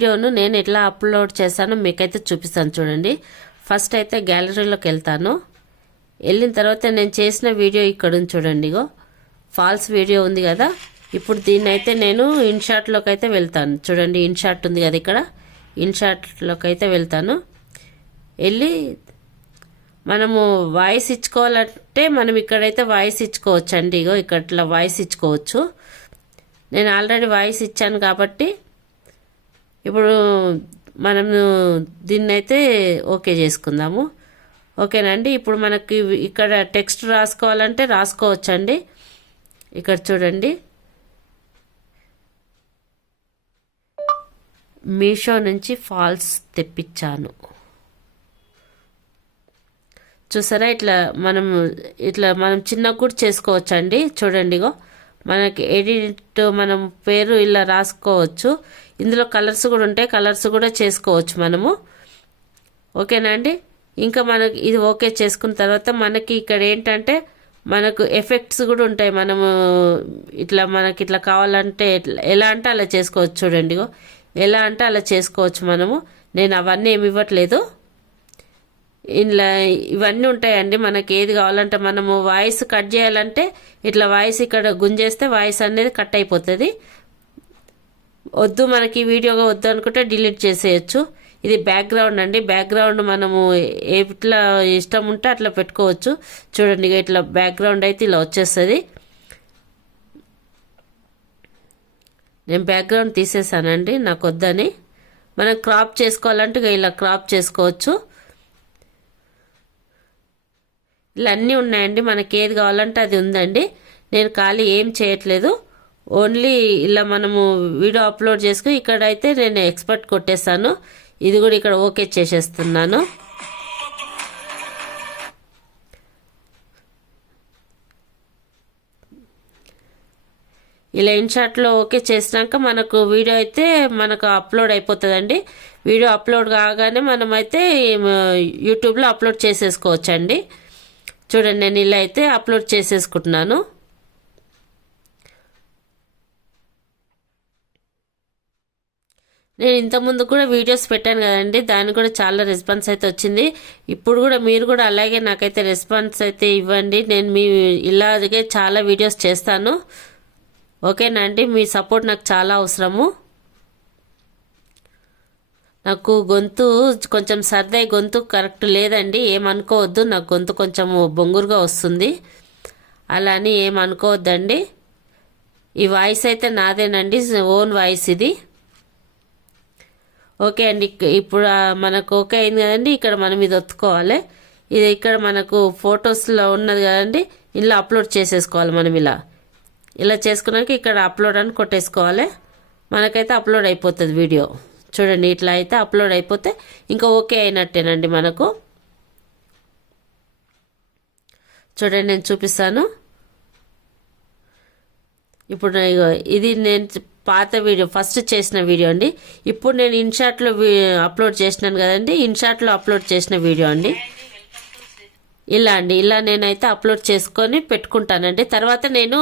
వీడియోను నేను ఎట్లా అప్లోడ్ చేశానో మీకైతే చూపిస్తాను చూడండి. ఫస్ట్ అయితే గ్యాలరీలోకి వెళ్తాను. వెళ్ళిన తర్వాత నేను చేసిన వీడియో ఇక్కడ ఉంది చూడండి. ఇగో ఫాల్స్ వీడియో ఉంది కదా. ఇప్పుడు దీన్ని అయితే నేను ఇన్షాట్లోకి అయితే వెళ్తాను చూడండి. ఇన్షాట్ ఉంది కదా, ఇక్కడ ఇన్షాట్లోకి అయితే వెళ్తాను. వెళ్ళి మనము వాయిస్ ఇచ్చుకోవాలంటే మనం ఇక్కడైతే వాయిస్ ఇచ్చుకోవచ్చు అండి. ఇగో ఇక్కడ ఇట్లా వాయిస్ ఇచ్చుకోవచ్చు. నేను ఆల్రెడీ వాయిస్ ఇచ్చాను కాబట్టి ఇప్పుడు మనము దీన్నైతే ఓకే చేసుకుందాము. ఓకేనండి. ఇప్పుడు మనకి ఇక్కడ టెక్స్ట్ రాసుకోవాలంటే రాసుకోవచ్చండి. ఇక్కడ చూడండి, మీషో నుంచి ఫాల్స్ తెప్పించాను. చూసారా, ఇట్లా మనం చిన్న కూడా చేసుకోవచ్చండి. చూడండి, ఇగో మనకి ఎడిట్ మనం పేరు ఇలా రాసుకోవచ్చు. ఇందులో కలర్స్ కూడా ఉంటాయి, కలర్స్ కూడా చేసుకోవచ్చు మనము. ఓకేనా అండి. ఇంకా మనకి ఇది ఓకే చేసుకున్న తర్వాత మనకి ఇక్కడ ఏంటంటే మనకు ఎఫెక్ట్స్ కూడా ఉంటాయి. మనము మనకి ఇట్లా కావాలంటే ఎలా అంటే అలా చేసుకోవచ్చు. చూడండి, ఎలా అంటే అలా చేసుకోవచ్చు మనము. నేను అవన్నీ ఏమి ఇవ్వట్లేదు. ఇవన్నీ ఉంటాయండి. మనకి ఏది కావాలంటే మనము వాయిస్ కట్ చేయాలంటే ఇట్లా వాయిస్ ఇక్కడ గుంజేస్తే వాయిస్ అనేది కట్ అయిపోతుంది. వద్దు మనకి వీడియోగా వద్దు అనుకుంటే డిలీట్ చేసేయచ్చు. ఇది బ్యాక్గ్రౌండ్ అండి. బ్యాక్గ్రౌండ్ మనము ఎట్లా ఇష్టం ఉంటే అట్లా పెట్టుకోవచ్చు. చూడండి, ఇట్లా బ్యాక్గ్రౌండ్ అయితే ఇలా వచ్చేస్తుంది. నేను బ్యాక్గ్రౌండ్ తీసేసానండి, నాకు వద్దని. మనం క్రాప్ చేసుకోవాలంటే ఇలా క్రాప్ చేసుకోవచ్చు. ఇలా అన్నీ ఉన్నాయండి. మనకి ఏది కావాలంటే అది ఉందండి. నేను ఖాళీ ఏం చేయట్లేదు, ఓన్లీ ఇలా మనము వీడియో అప్లోడ్ చేసుకుని ఇక్కడైతే నేను ఎక్స్పర్ట్ కొట్టేస్తాను. ఇది కూడా ఇక్కడ ఓకే చేసేస్తున్నాను. ఇలా ఇన్షాట్లో ఓకే చేసినాక మనకు వీడియో అయితే మనకు అప్లోడ్ అయిపోతుందండి. వీడియో అప్లోడ్ కాగానే మనమైతే యూట్యూబ్లో అప్లోడ్ చేసేసుకోవచ్చండి. చూడండి, నేను ఇలా అయితే అప్లోడ్ చేసేసుకుంటున్నాను. నేను ఇంతకుముందు కూడా వీడియోస్ పెట్టాను కదండి, దానికి కూడా చాలా రెస్పాన్స్ అయితే వచ్చింది. ఇప్పుడు కూడా మీరు కూడా అలాగే నాకైతే రెస్పాన్స్ అయితే ఇవ్వండి. నేను ఇలాగే చాలా వీడియోస్ చేస్తాను. ఓకేనా అండి. మీ సపోర్ట్ నాకు చాలా అవసరము. నాకు గొంతు కొంచెం సర్దై గొంతు కరెక్ట్ లేదండి, ఏమనుకోవద్దు. నాకు గొంతు కొంచెం బొంగురుగా వస్తుంది, అలా అని ఏమనుకోవద్దండి. ఈ వాయిస్ అయితే నాదేనండి, ఓన్ వాయిస్ ఇది. ఓకే అండి. ఇప్పుడు మనకు ఓకే అయింది కదండి. ఇక్కడ మనం ఇది ఒత్తుకోవాలి. ఇది ఇక్కడ మనకు ఫొటోస్లో ఉన్నది కదండి, ఇలా అప్లోడ్ చేసేసుకోవాలి. మనం ఇలా చేసుకున్నాక ఇక్కడ అప్లోడ్ అని కొట్టేసుకోవాలి. మనకైతే అప్లోడ్ అయిపోతుంది వీడియో. చూడండి, ఇట్లా అయితే అప్లోడ్ అయిపోతే ఇంకా ఓకే అయినట్టేనండి మనకు. చూడండి, నేను చూపిస్తాను. ఇప్పుడు ఇది నేను పాత వీడియో, ఫస్ట్ చేసిన వీడియో అండి. ఇప్పుడు నేను ఇన్షాట్లో అప్లోడ్ చేసినాను కదండి, ఇన్షాట్లో అప్లోడ్ చేసిన వీడియో అండి. ఇలా నేనైతే అప్లోడ్ చేసుకొని పెట్టుకుంటానండి. తర్వాత నేను